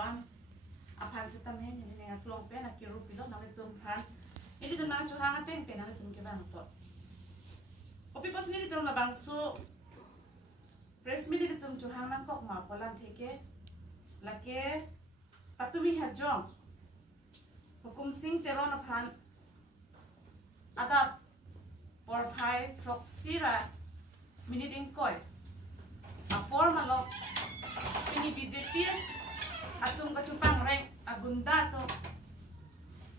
everyone. Apan sa tamen ni nga klong pe na kiru pilo na tum phan. Ini tum na chuhang ateng pe na tum ke bang to. Opi pas ni tum na bang so press mi ni tum chuhang nang kok ma polan theke lake patumi hajong. Hukum sing teron phan ada por phai proxira minute in koi. Apor malo ini BJP atung kacupang reng agunda to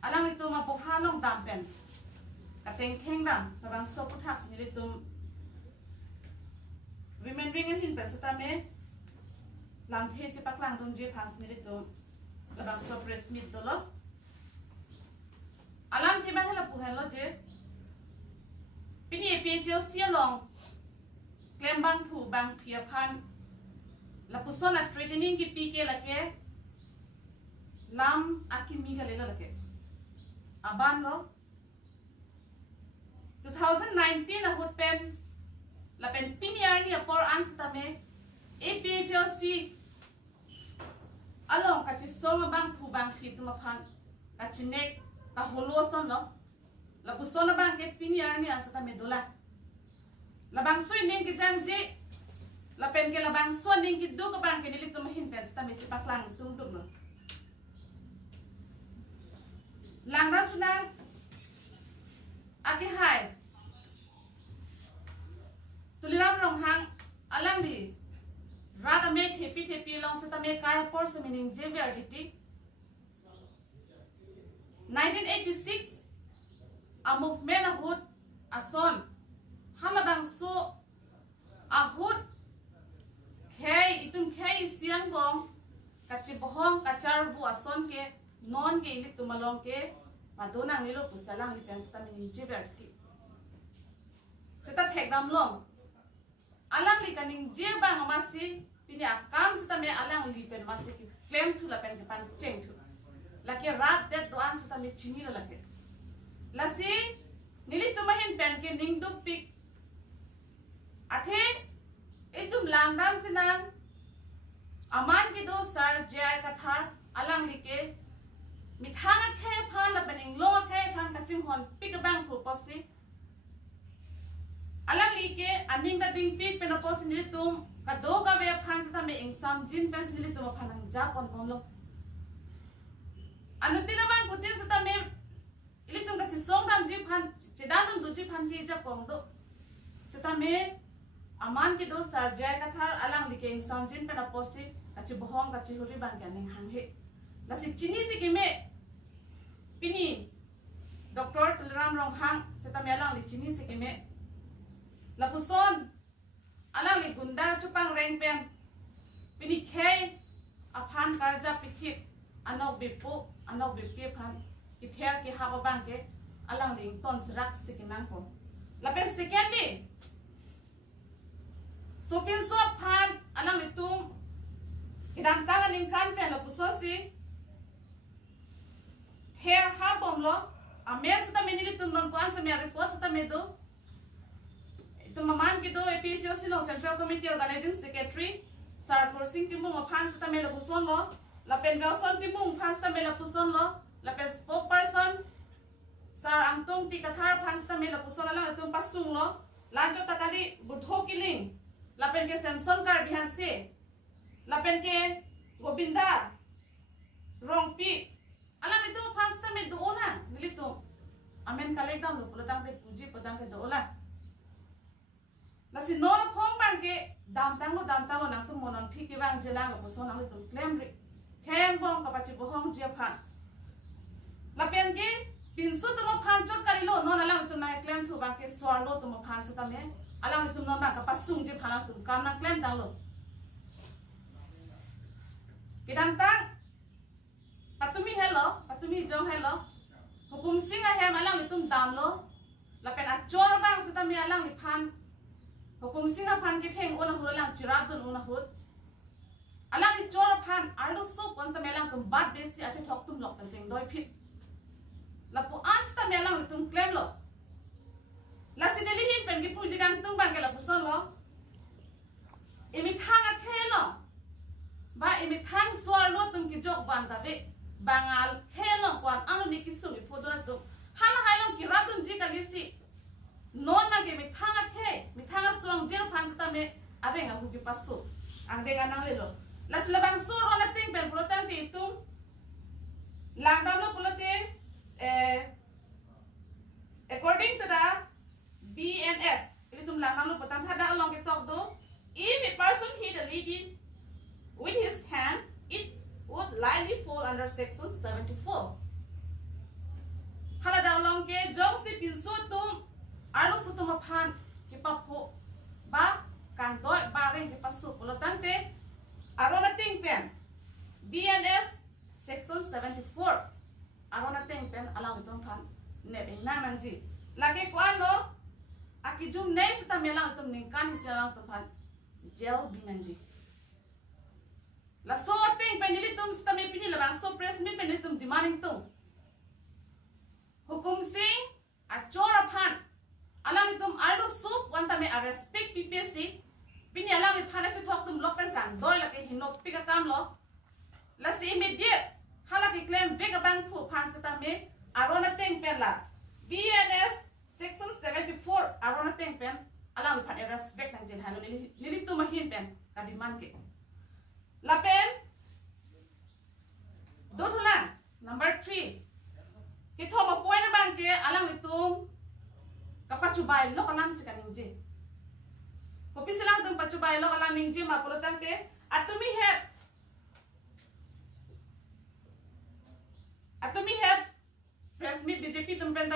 alang itu mapuhalong dampen katengkeng dam babang soputak sendiri tum women ring hin pesatame langhe cepak lang dong je phang sendiri tum babang so press meet dolo alang ke bang hela puhelo je pini epejel sialong klem bang thu bang phia phan la puson at training ki pike lake lam akimi ka lela lake aban lo 2019 a hot pen la pen piniar ni apor anstame APHLC along ka chi soma bang thu bang phit ma phan ka chinek ka holo son lo la puson bang ke piniar ni anstame dola la bang sui ning ki jang je la pen ke la bang so ning ki du ka bang ke dilit tumahin pes ta me chipak lang tung tung no lang dam sunang aki hai tuliram rong hang alang li rada me thepi long sa ta me kaya por sa meaning je verdicti 1986 a movement a hut a son halabang so a hut Hey, itum hey siang bong kachi bohong kachar bu ason ke non ke ilit tumalong ke madona nilo pusalang li pensta minin jiberti seta thekdam long alang li kaning jir bang amasi pini akam seta me alang li pen masi ki claim tu la pen ke pan cheng tu laki rat that doan seta me chini la laki lasi nilit tumahin pen ke ning duk pik athe इतुम लांगदाम सिनाम अमान के दो सर जय कथार अलांग लिके मिठांग खे फान लपनिंग लो खे फान कचिम होन पिक बैंग फुपसी अलांग लिके अनिंग द डिंग पिक पेनपोस निले तुम का दो का वे फान सता में इंसाम जिन पेस निले तुम फानंग जा कोन बोलो अनुतिला बांग पुतिन सता में इले तुम कचि सोंग दाम जी फान चिदानुम दुजी फान के जा कोंग दो सता में aman ki do sarjay ka thar alang like insam jin pe na posi kachi bohong kachi huri ban ka ning hang he la si chini si ki me pini doctor tulram rong hang seta me alang li chini si ki me la puson alang li gunda chupang reng pen pini khei aphan karja pithit anok bipu phan ki ther ki haba bang ke alang li ton srak si ki nang ko la pen second ni Sopin so pan alang litum idang tangan ingkan pen la pusosi hair habom lo amen sita menili tum non kwan sa me request sita medo itu maman ki do APHLC lo Central Committee Organizing Secretary sar kursing timung aphan sita me la puson lo la pen velson timung phan sita me la puson lo la pen spokesperson sar angtong ti kathar phan sita me la puson alang tum pasung lo lanjo takali budho kiling lapen ke Samson kar bihan se lapen ke Gobinda rongpi alang itu pasta me doona nilito amen kalai dam lo pulatang te puji padang te dola lasi non phong bang ke dam tang lo nang tu monon phi ke bang jelang lo puson nang lo claim ri khem bong ka pachi bohong jia phan lapen ke pinsu tu mo phan chot kali lo non alang tu na claim thu bang ke swar lo tu mo phan sa ta me alang itu nomba ka pasung je phalang tum kam na claim dang lo kidang tang patumi jong hello hukum singa hem alang litum dam lo lapen achor bang sita mi alang li phan hukum singa phan ke theng ona huralang chirap dun ona hut alang li chor phan arlo so pon sa melang tum bad besi ache thok tum lok sing doi phit lapu asta melang litum claim lo la si deli hin pen ki pu digang tung bang ke la puson lo imi thang a khe lo ba imi thang swar lo tum ki jok be bangal helong kwan anu ni kisung ipodo na to hana hailong kiratun ji kalisi non na ke mi thanga suang jero phansata me arenga hugi pasu ang de ganang lelo las labang suro na ting ben pulotang ti itum langdam lo pulote according to the BNS ilitum langdam lo potang hada along ke talk do if a person hit a lady with his hand it would likely fall under section 74 hala da along ke jong si pinso tum aro sutuma phan ki papo ba kang doi bareng ki pasu pulotang te arona ting pen BNS section 74 arona ting pen alang itong phan nebe nanang ji lagi ko ano aki jum nei sita melang itum ningkan hisalang tum phan jail binanji la so ting pen ilitum sita me pini labang so press meet pen ilitum demanding tum hukum sing achora phan alang itum ardo sup wanta me respect PPC pini alang iphan achu thok tum lopen kang doi lake hinok pika kam lo la si immediate halaki claim big bang phu phan sita me arona teng pen la BNS section 74 arona teng pen alang iphan respect nang jin hanu nili tu mahin pen ka demand ke la pen do thulang number 3 ki thoma point bang ke alang itum kapachubai lo kalam sikaning ji kopi silang tum pachubai lo kalam ning ji ma pulotang te atumi have press meet BJP tum pen